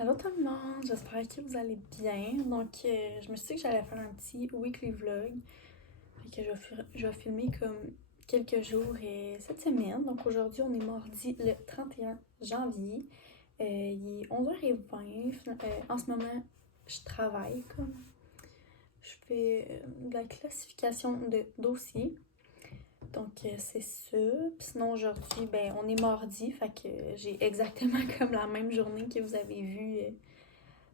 Allô tout le monde, j'espère que vous allez bien. Donc, je me suis dit que j'allais faire un petit weekly vlog. Fait que je vais filmer comme quelques jours cette semaine. Donc, aujourd'hui, on est mardi le 31 janvier. Il est 11h20. En ce moment, je travaille comme. Je fais de la classification de dossiers. Donc, c'est ça. Puis sinon, aujourd'hui, ben, on est mardi. Fait que j'ai exactement comme la même journée que vous avez vu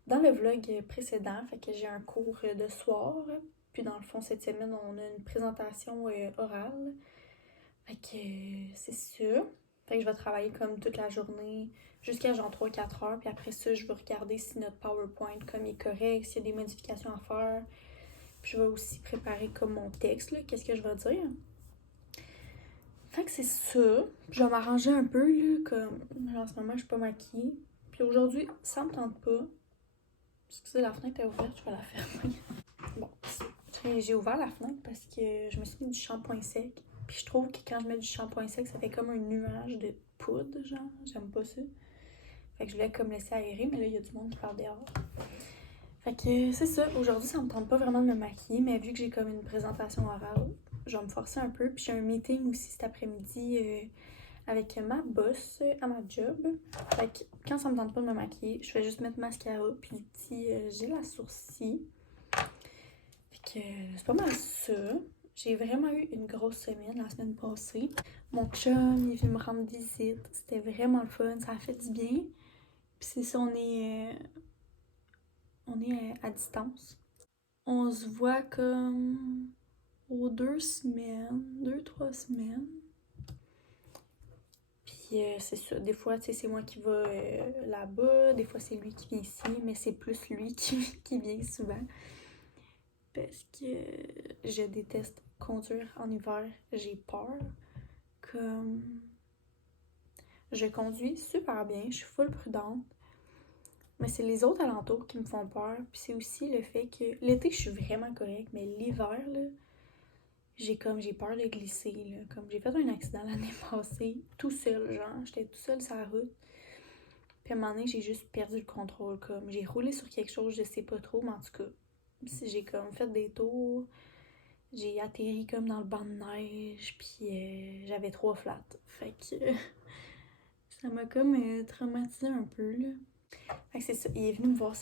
dans le vlog précédent. Fait que j'ai un cours de soir. Puis dans le fond, cette semaine, on a une présentation orale. Fait que c'est ça. Fait que je vais travailler comme toute la journée jusqu'à genre 3-4 heures. Puis après ça, je vais regarder si notre PowerPoint comme il est correct, s'il y a des modifications à faire. Puis je vais aussi préparer comme mon texte, là, qu'est-ce que je vais dire. Fait que c'est ça. Je vais m'arranger un peu, là, comme en ce moment, je suis pas maquillée. Puis aujourd'hui, ça me tente pas. Excusez, la fenêtre est ouverte, je vais la fermer. Bon, j'ai ouvert la fenêtre parce que je me suis mis du shampoing sec. Puis je trouve que quand je mets du shampoing sec, ça fait comme un nuage de poudre, genre. J'aime pas ça. Fait que je voulais comme laisser aérer, mais là, il y a du monde qui parle dehors. Fait que c'est ça. Aujourd'hui, ça me tente pas vraiment de me maquiller, mais vu que j'ai comme une présentation orale, je vais me forcer un peu. Puis j'ai un meeting aussi cet après-midi avec ma boss à ma job. Fait que quand ça me tente pas de me maquiller, je fais juste mettre mascara puis petit gel à sourcils. Fait que c'est pas mal ça. J'ai vraiment eu une grosse semaine la semaine passée. Mon chum, il est venu me rendre visite. C'était vraiment le fun. Ça a fait du bien. Puis c'est ça, on est à distance. On se voit comme aux 2 semaines, 2-3 semaines. Puis c'est ça, des fois, tu sais, c'est moi qui vais là-bas, des fois c'est lui qui vient ici, mais c'est plus lui qui vient souvent. Parce que je déteste conduire en hiver, j'ai peur. Comme je conduis super bien, je suis full prudente, mais c'est les autres alentours qui me font peur. Puis c'est aussi le fait que l'été, je suis vraiment correcte, mais l'hiver, là, j'ai peur de glisser, là. Comme j'ai fait un accident l'année passée, tout seul, genre, j'étais tout seul sur la route. Puis à un moment donné, j'ai juste perdu le contrôle, comme j'ai roulé sur quelque chose, je sais pas trop, mais en tout cas, j'ai comme fait des tours, j'ai atterri comme dans le banc de neige, puis j'avais 3 flats. Fait que ça m'a comme traumatisé un peu, là. Fait que c'est ça, il est venu me voir en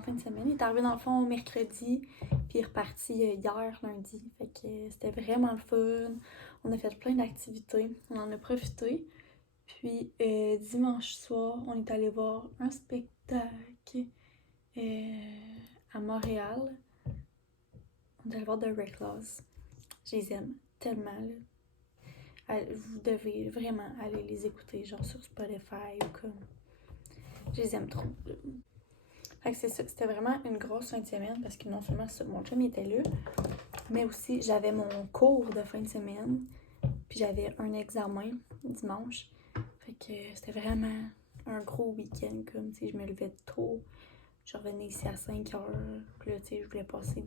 fin de semaine, il est arrivé dans le fond mercredi, puis il est reparti hier, lundi. Fait que c'était vraiment le fun, on a fait plein d'activités, on en a profité. Puis dimanche soir, on est allé voir un spectacle à Montréal. On est allé voir The Reckless. Je les aime tellement, là. Vous devez vraiment aller les écouter, genre sur Spotify ou comme. Je les aime trop. Fait que c'est ça, c'était vraiment une grosse fin de semaine parce que non seulement mon chum était là, mais aussi j'avais mon cours de fin de semaine, puis j'avais un examen dimanche. Fait que c'était vraiment un gros week-end, comme, tu sais, je me levais tôt, je revenais ici à 5 heures, puis là, tu sais, je voulais passer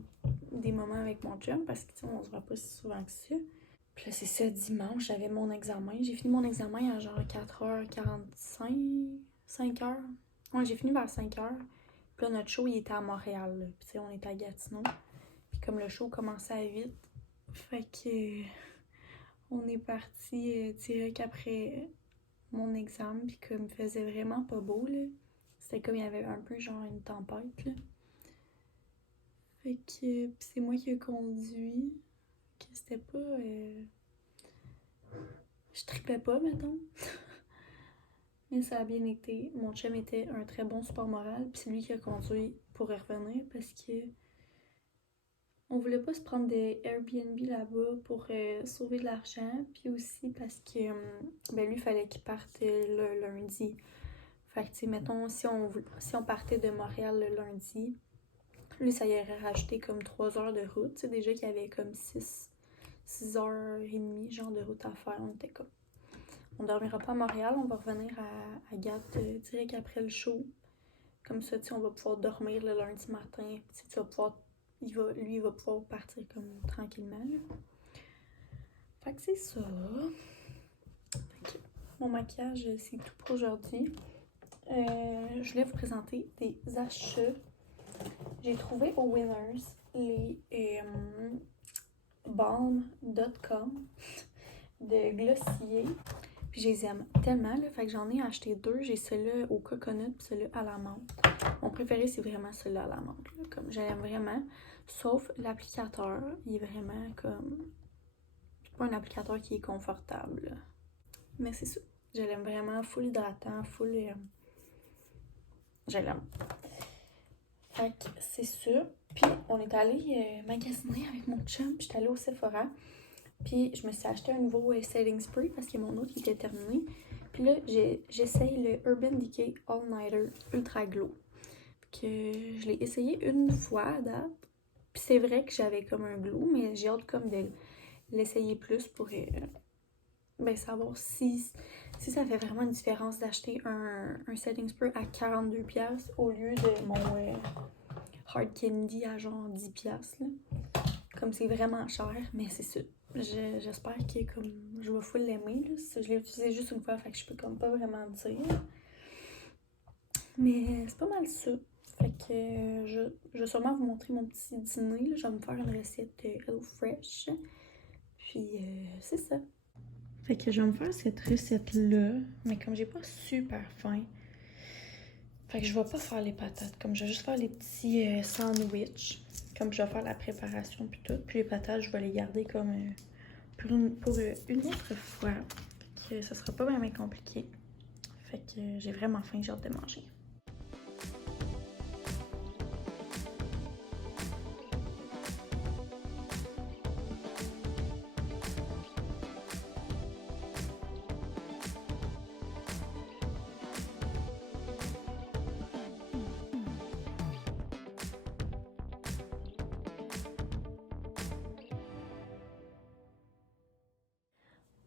des moments avec mon chum parce que, tu sais, on se voit pas si souvent que ça. Puis là, c'est ça, dimanche, j'avais mon examen. J'ai fini mon examen à genre 4h45, 5h. Ouais, j'ai fini vers 5h. Puis là, notre show, il était à Montréal, là. Puis tu sais, on était à Gatineau. Puis comme le show commençait à 8, fait que on est parti direct après mon examen, puis comme il faisait vraiment pas beau, là. C'était comme il y avait un peu genre une tempête, là. Fait que pis c'est moi qui ai conduit, que c'était pas... Je tripais pas, mettons. Mais ça a bien été. Mon chum était un très bon support moral, puis c'est lui qui a conduit pour y revenir, parce que on voulait pas se prendre des Airbnb là-bas pour sauver de l'argent, puis aussi parce que ben lui, il fallait qu'il parte le lundi. Fait que, tu sais, mettons, si on partait de Montréal le lundi, lui, ça y aurait rajouté comme 3 heures de route. Tu sais, déjà qu'il y avait comme 6h30 genre de route à faire. On était comme, on dormira pas à Montréal, on va revenir à Gap direct après le show. Comme ça, tu sais, on va pouvoir dormir le lundi matin. Tu vas pouvoir, lui, il va pouvoir partir comme tranquillement, là. Fait que c'est ça. Fait que mon maquillage, c'est tout pour aujourd'hui. Je voulais vous présenter des achats. J'ai trouvé au Winners les balm.com de Glossier. Puis je les aime tellement, là, fait que j'en ai acheté deux. J'ai celui-là au coconut puis celui-là à la menthe. Mon préféré, c'est vraiment celui-là à la menthe. Là, comme je l'aime vraiment. Sauf l'applicateur, il est vraiment comme... C'est pas un applicateur qui est confortable, là. Mais c'est ça. Je l'aime vraiment, full hydratant, full... je l'aime. Fait que c'est ça. Puis on est allé magasiner avec mon chum. J'étais allée au Sephora. Puis je me suis acheté un nouveau setting spray parce que mon autre il était terminé. Puis là, j'essaye le Urban Decay All Nighter Ultra Glow. Que je l'ai essayé une fois à date. Puis c'est vrai que j'avais comme un glow, mais j'ai hâte comme de l'essayer plus pour savoir si ça fait vraiment une différence d'acheter un setting spray à 42$ au lieu de mon Hard Candy à genre 10$. Là. Comme c'est vraiment cher, mais c'est ça. J'espère que comme je vais full l'aimer. Je l'ai utilisé juste une fois, fait que je peux comme pas vraiment dire. Mais c'est pas mal ça. Fait que je vais sûrement vous montrer mon petit dîner. Là. Je vais me faire une recette HelloFresh. Puis c'est ça. Fait que je vais me faire cette recette-là. Mais comme j'ai pas super faim, fait que je vais pas faire les patates. Comme je vais juste faire les petits sandwichs. Comme je vais faire la préparation puis tout. Puis les patates, je vais les garder comme pour une autre fois. Fait que ça sera pas vraiment compliqué. Fait que j'ai vraiment faim, j'ai hâte de manger.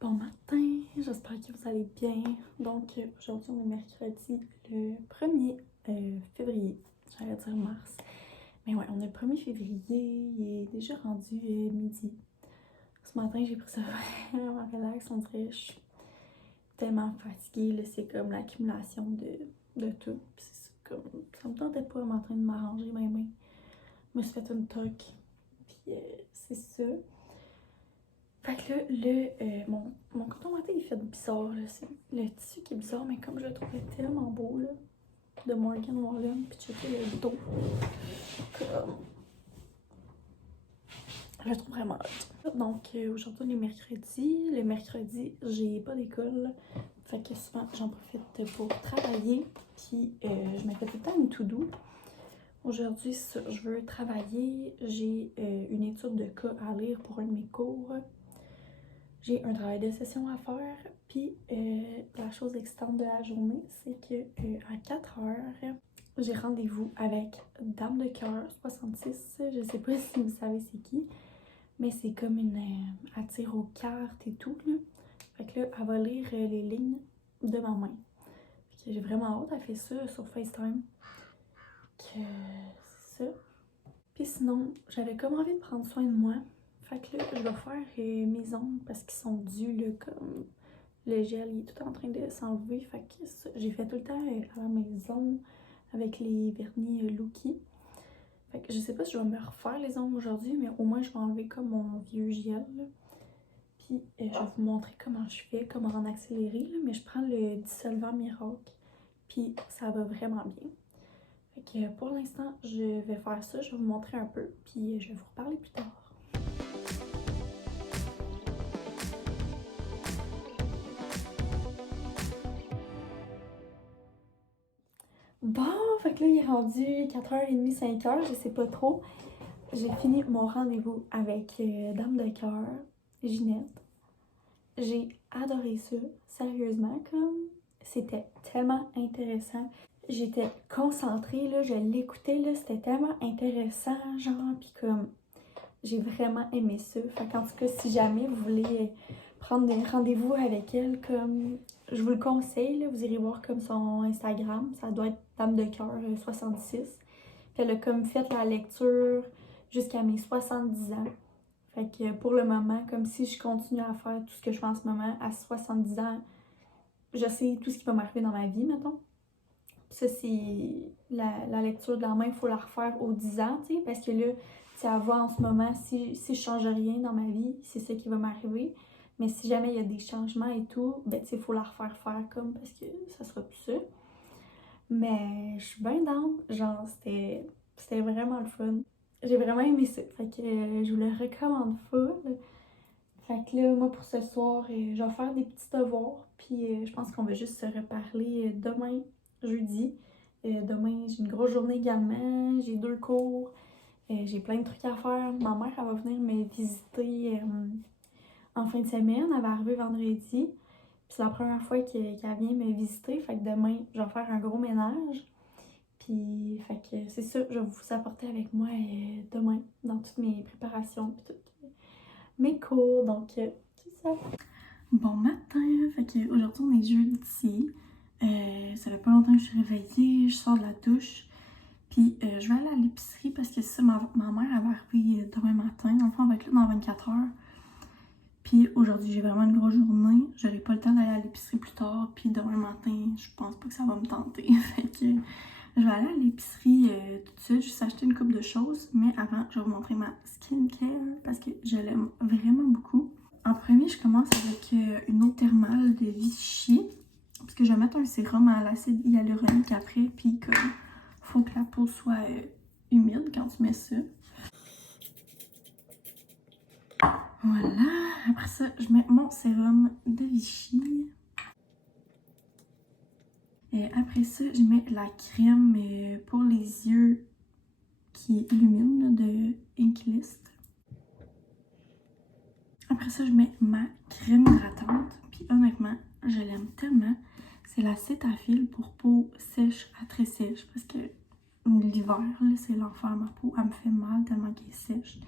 Bon matin, j'espère que vous allez bien. Donc aujourd'hui on est mercredi le 1er février, j'allais dire mars. Mais ouais, on est le 1er février, il est déjà rendu midi. Ce matin j'ai pris ça vraiment relax, on dirait que je suis tellement fatiguée, là, c'est comme l'accumulation de tout. Puis comme, ça me tentait pas en train de m'arranger mes mains. Je me suis fait une toque, puis c'est ça. Fait que là, mon coton watté il fait bizarre, là. C'est le tissu qui est bizarre, mais comme je le trouvais tellement beau, là, de Morgan Wallen, puis checker le dos, comme... Je le trouve vraiment hot. Donc, aujourd'hui, on est mercredi. Le mercredi, j'ai pas d'école, fait que souvent, j'en profite pour travailler, puis je me fais tout le temps une to-do. Aujourd'hui, je veux travailler, j'ai une étude de cas à lire pour un de mes cours. J'ai un travail de session à faire, puis la chose excitante de la journée, c'est que à 4 heures, j'ai rendez-vous avec Dame de cœur 66. Je sais pas si vous savez c'est qui, mais c'est comme une... elle tire aux cartes et tout, là. Fait que là, elle va lire les lignes de ma main. Fait que j'ai vraiment hâte, elle fait ça sur FaceTime. Que c'est ça. Puis sinon, j'avais comme envie de prendre soin de moi. Fait que là, je vais faire mes ongles parce qu'ils sont dus, là, comme le gel, il est tout en train de s'enlever. Fait que j'ai fait tout le temps à la maison avec les vernis Lookie. Fait que je sais pas si je vais me refaire les ongles aujourd'hui, mais au moins je vais enlever comme mon vieux gel, là. Puis je vais vous montrer comment je fais, comment en accélérer, là. Mais je prends le dissolvant Miracle, puis ça va vraiment bien. Fait que pour l'instant, je vais faire ça, je vais vous montrer un peu, puis je vais vous reparler plus tard. Bon, fait que là, il est rendu 4h30, 5h, je sais pas trop. J'ai fini mon rendez-vous avec Dame de cœur, Ginette. J'ai adoré ça, sérieusement, comme c'était tellement intéressant. J'étais concentrée, là, je l'écoutais, là, c'était tellement intéressant, genre, puis comme, j'ai vraiment aimé ça. Fait qu'en tout cas, si jamais vous voulez prendre des rendez-vous avec elle, comme, je vous le conseille, là, vous irez voir comme son Instagram, ça doit être Dame de cœur 66. Puis elle a comme fait la lecture jusqu'à mes 70 ans. Fait que pour le moment, comme si je continue à faire tout ce que je fais en ce moment, à 70 ans, je sais tout ce qui va m'arriver dans ma vie, mettons. ça c'est la lecture de la main, il faut la refaire aux 10 ans, tu sais, parce que là, tu sais, à voir en ce moment, si je change rien dans ma vie, c'est ça qui va m'arriver. Mais si jamais il y a des changements et tout, ben tu sais, il faut la refaire faire comme, parce que ça sera plus ça. Mais je suis bien down, genre c'était vraiment le fun. J'ai vraiment aimé ça, fait que je vous le recommande full. Fait que là, moi pour ce soir, je vais faire des petits devoirs, puis je pense qu'on va juste se reparler demain, jeudi. Demain, j'ai une grosse journée également, j'ai 2 cours, j'ai plein de trucs à faire. Ma mère, elle va venir me visiter en fin de semaine, elle va arriver vendredi. Puis c'est la première fois qu'elle vient me visiter, fait que demain, je vais faire un gros ménage. Puis, fait que c'est ça, je vais vous apporter avec moi demain dans toutes mes préparations, puis toutes mes cours, donc c'est ça. Bon matin, fait que aujourd'hui on est jeudi. Ça fait pas longtemps que je suis réveillée, je sors de la douche. Puis je vais aller à l'épicerie parce que ça, ma mère elle va arriver demain matin. Dans le fond, on va être là dans 24 heures. Puis aujourd'hui, j'ai vraiment une grosse journée. J'aurai pas le temps d'aller à l'épicerie plus tard. Puis demain matin, je pense pas que ça va me tenter. Fait que je vais aller à l'épicerie tout de suite, juste acheter une couple de choses. Mais avant, je vais vous montrer ma skincare parce que je l'aime vraiment beaucoup. En premier, je commence avec une eau thermale de Vichy. Parce que je vais mettre un sérum à l'acide hyaluronique après. Puis comme, faut que la peau soit humide quand tu mets ça. Voilà. Après ça, je mets mon sérum de Vichy. Et après ça, je mets la crème pour les yeux qui illumine de Inklist. Après ça, je mets ma crème hydratante. Puis honnêtement, je l'aime tellement. C'est la Cetaphil pour peau sèche à très sèche. Parce que l'hiver, c'est l'enfer. Ma peau, elle me fait mal tellement qu'elle est sèche.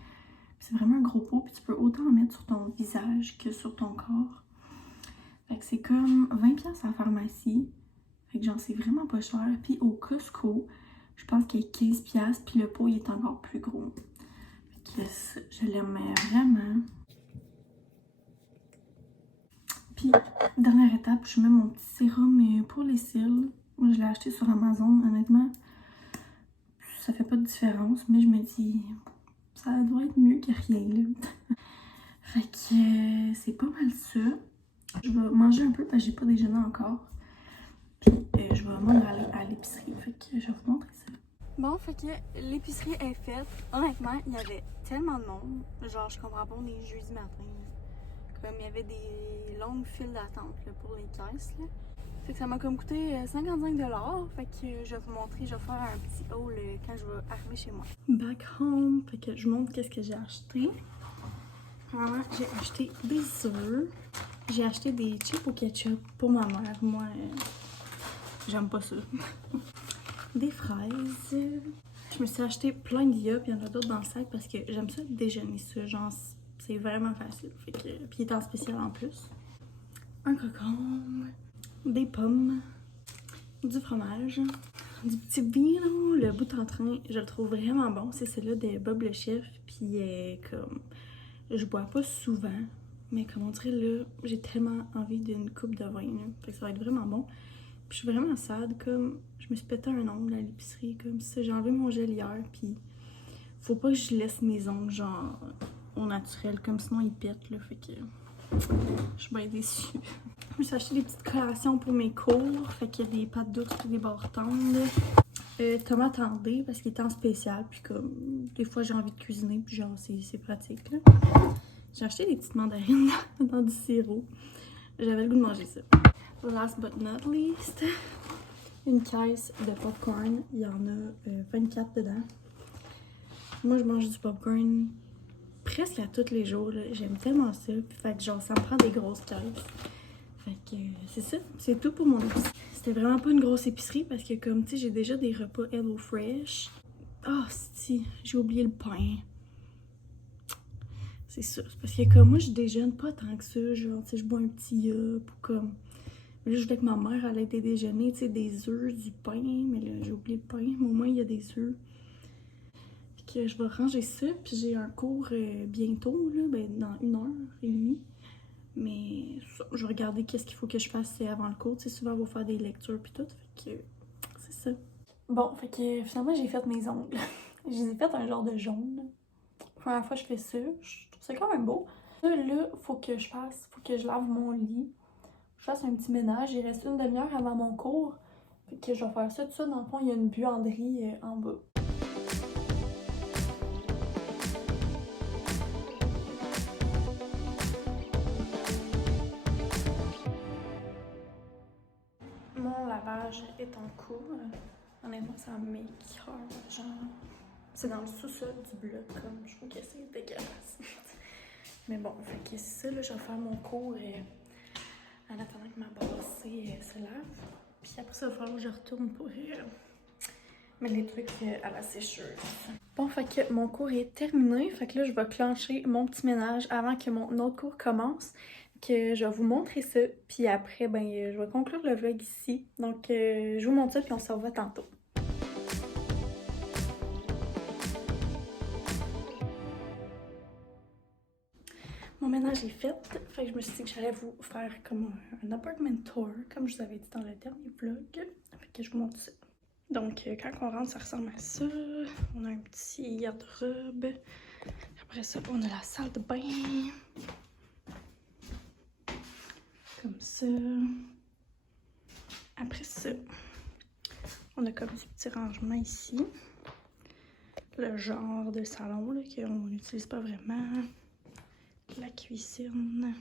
C'est vraiment un gros pot. Puis tu peux autant en mettre sur ton visage que sur ton corps. Fait que c'est comme 20$ à la pharmacie. Fait que genre, c'est vraiment pas cher. Puis au Costco, je pense qu'il est 15$. Puis le pot, il est encore plus gros. Fait que je l'aime vraiment. Puis, dernière étape, je mets mon petit sérum pour les cils. Moi, je l'ai acheté sur Amazon, honnêtement. Ça fait pas de différence, mais je me dis, ça doit être mieux que rien, là. Fait que c'est pas mal ça. Je vais manger un peu parce que j'ai pas déjeuné encore. Puis, je vais m'en aller à l'épicerie. Fait que je vais vous montrer ça. Bon, fait que l'épicerie est faite. Honnêtement, il y avait tellement de monde. Genre, je comprends pas, on est jeudi matin. Comme il y avait des longues files d'attente pour les caisses. Là. Fait que ça m'a comme coûté 55$. Fait que je vais vous montrer, je vais faire un petit haul quand je vais arriver chez moi. Back home, fait que je vous montre qu'est-ce que j'ai acheté. Premièrement, j'ai acheté des œufs. J'ai acheté des chips au ketchup pour ma mère. Moi, j'aime pas ça. Des fraises. Je me suis acheté plein de yop, il y en a d'autres dans le sac parce que j'aime ça déjeuner ça. Genre, c'est vraiment facile. Fait que, puis il est en spécial en plus. Un concombre, des pommes, du fromage, du petit vin, le bout en train, je le trouve vraiment bon. C'est celui-là de Bob le Chef. Puis comme, je bois pas souvent, mais comme on dirait là, j'ai tellement envie d'une coupe de vin. Là. Fait que ça va être vraiment bon. Puis je suis vraiment sad, comme, je me suis pété un ongle à l'épicerie, comme ça. J'ai enlevé mon gel hier, puis faut pas que je laisse mes ongles, genre, au naturel, comme sinon ils pètent, là. Fait que je suis bien déçue. Je me suis acheté des petites collations pour mes cours. Fait qu'il y a des pâtes d'ours et des barres tendres. Tomates en dés parce qu'il était en spécial. Puis comme des fois j'ai envie de cuisiner. Puis genre c'est pratique là. J'ai acheté des petites mandarines dans du sirop. J'avais le goût de manger ça. Last but not least, une caisse de popcorn. Il y en a 24 dedans. Moi je mange du popcorn presque à tous les jours. J'aime tellement ça. Puis fait que genre ça me prend des grosses caisses. Fait que c'est ça, c'est tout pour mon épicerie. C'était vraiment pas une grosse épicerie parce que comme tu sais, j'ai déjà des repas Hello Fresh. Ah, si, j'ai oublié le pain. C'est ça, c'est parce que comme moi je déjeune pas tant que ça, genre tu sais, je bois un petit yup ou comme. Là, je voulais que ma mère elle ait des déjeuners, tu sais, des œufs, du pain, mais là j'ai oublié le pain, mais au moins il y a des œufs. Fait que je vais ranger ça, puis j'ai un cours bientôt, là, ben dans 1h30. Mais je vais regarder qu'est-ce qu'il faut que je fasse avant le cours. Tu sais, souvent, on va faire des lectures puis tout. Fait que c'est Bon, fait que finalement, j'ai fait mes ongles. Je les ai fait un genre de jaune. Première fois que je fais ça, je trouve ça quand même beau. Là, faut que je lave mon lit. Je fasse un petit ménage. Il reste une demi-heure avant mon cours. Fait que je vais faire ça. Tout ça, dans le fond, il y a une buanderie en bas. Mon lavage est en cours. Honnêtement, ça m'écoeure. Genre, c'est dans le sous-sol du bloc, comme je trouve que c'est dégueulasse. Mais bon, fait que c'est ça, là, je vais faire mon cours en attendant que ma brassée se lave. Puis après ça, il va falloir que je retourne pour mettre les trucs à la sécheuse. Bon, fait que mon cours est terminé. Fait que là, je vais clencher mon petit ménage avant que mon autre cours commence. Que je vais vous montrer ça. Puis après, ben, je vais conclure le vlog ici. Donc, je vous montre ça, puis on se revoit tantôt. Mon ménage est fait, fait que je me suis dit que j'allais vous faire comme un apartment tour, comme je vous avais dit dans le dernier vlog. Fait que je vous montre ça. Donc, quand on rentre, ça ressemble à ça. On a un petit garde-robe. Après ça, on a la salle de bain. Comme ça. Après ça, on a comme des petits rangements ici. Le genre de salon qu'on n'utilise pas vraiment. La cuisine.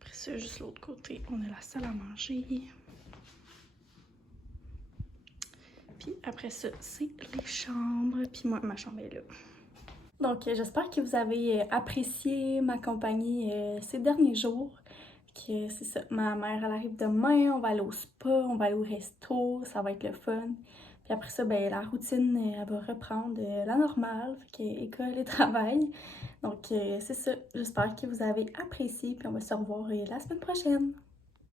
Après ça, juste l'autre côté, on a la salle à manger. Puis après ça, c'est les chambres. Puis moi, ma chambre est là. Donc, j'espère que vous avez apprécié ma compagnie ces derniers jours. Que c'est ça, ma mère, elle arrive demain, on va aller au spa, on va aller au resto, ça va être le fun. Puis après ça, ben, la routine, elle va reprendre la normale, fait que école et travail. Donc, c'est ça, j'espère que vous avez apprécié, puis on va se revoir la semaine prochaine.